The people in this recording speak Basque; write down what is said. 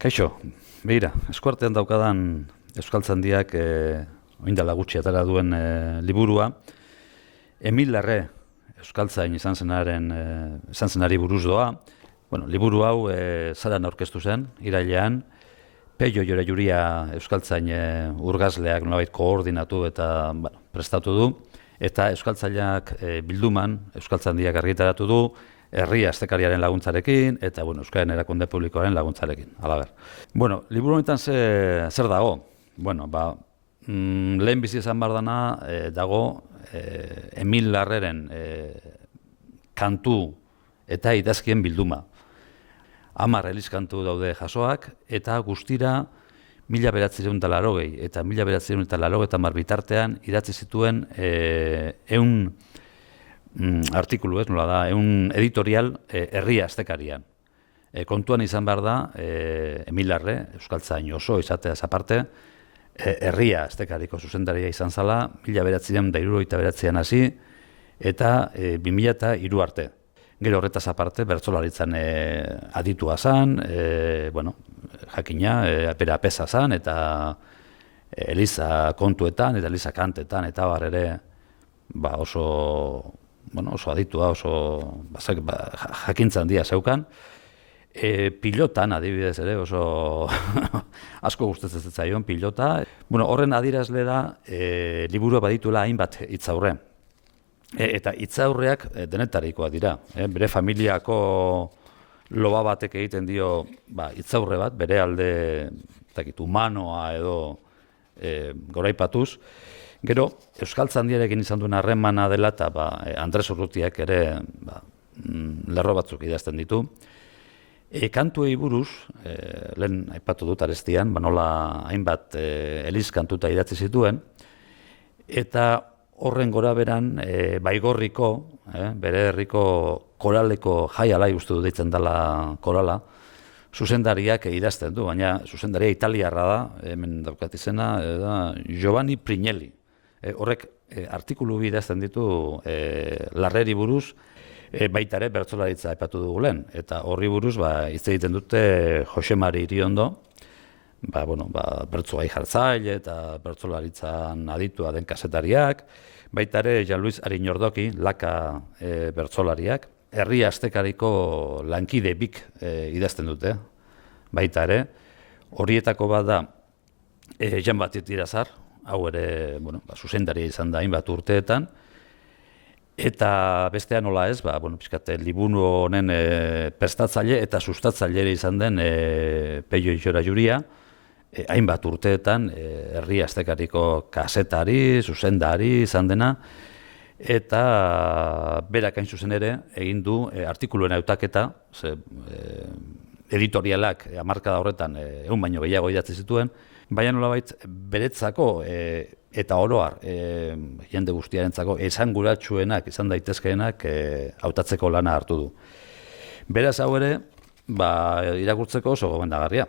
Kaixo, begira, eskuartean daukadan Euskaltzaindiak oindala gutxi atera duen liburua, Emil Larre Euskaltzain izan zenari buruz doa. Bueno, liburu hau zaran aurkeztu zen, irailean, Peio Jorajuria Euskaltzain urgazleak nolabait koordinatu eta prestatu du, eta Euskaltzainak bilduman, Euskaltzaindiak argitaratu du, herria astekariaren laguntzarekin, eta Euskararen erakunde publikoaren laguntzarekin. Halaber. Liburu honetan zer dago? Lehen bizi izan behar dana dago Emil Larreren kantu eta idazkien bilduma. 10 elizkantu daude jasoak, eta guztira 1980 eta 1980 bitartean idatzi zituen 100 artikulu, nola da, 100 editorial herria astekarian. Kontuan izan behar da, Emil Larre, Euskaltzain oso izateaz aparte, herria astekariko zuzendaria izan zala, 1979an hasi, eta 2003 arte. Gero horretaz aparte, bertsolaritzan aditua zan, jakina, bera pesa zan, eta Eliza kontuetan, eta Eliza kantetan, eta bar ere oso aditua, oso jakintza handia zeukan. Pilotan, adibidez ere, oso asko gustatzen zitzaion pilota. Horren adierazle da, liburua badituela hainbat hitzaurre. Eta hitzaurreak denetarikoak dira. Bere familiako loba batek egiten dio hitzaurre bat, bere alde humanoa edo goraipatuz. Gero, Euskaltzaindiarekin izan duen harremana dela, eta Andres Urrutiak ere lerro batzuk idazten ditu. Kantuei buruz, lehen aipatu dut arestian, nola hainbat elizkantuta idatzi zituen, eta horren gora beran, Baigorriko, bere herriko koraleko jai alai uste du deitzen dela korala, zuzendariak idazten du, baina zuzendaria italiarra da, hemen daukat izena, Giovanni Prignelli. Horrek artikulu bi idazten ditu Larreri buruz, baita ere bertsolaritza aipatu dugu lehen, eta horri buruz hitz egiten dute Jose Mari Iriondo, bertsogai jartzaile eta bertsolaritzan aditua den kazetariak, baita ere Jan Luis Ariñordoki, laka bertsolariak, herria astekariko lankide bik idazten dute, baita ere, horietako bat da Jan Batit Irazar, hau ere zuzendaria izan da hainbat urteetan, eta bestean nola ez, liburu honen prestatzaile eta sustatzaile izan den Peio Jorajuria, hainbat urteetan herria astekariko kasetari, zuzendari izan dena, eta berak hain zuzen ere egin du artikuluen hautaketa, editorialak hamarkada horretan 100 baino gehiago idatzi zituen, baina nolabait beretzako eta oroar jende guztiarentzako esanguratsuenak izan daitezkeenak hautatzeko lana hartu du. Beraz hau ere, irakurtzeko oso gomendagarria.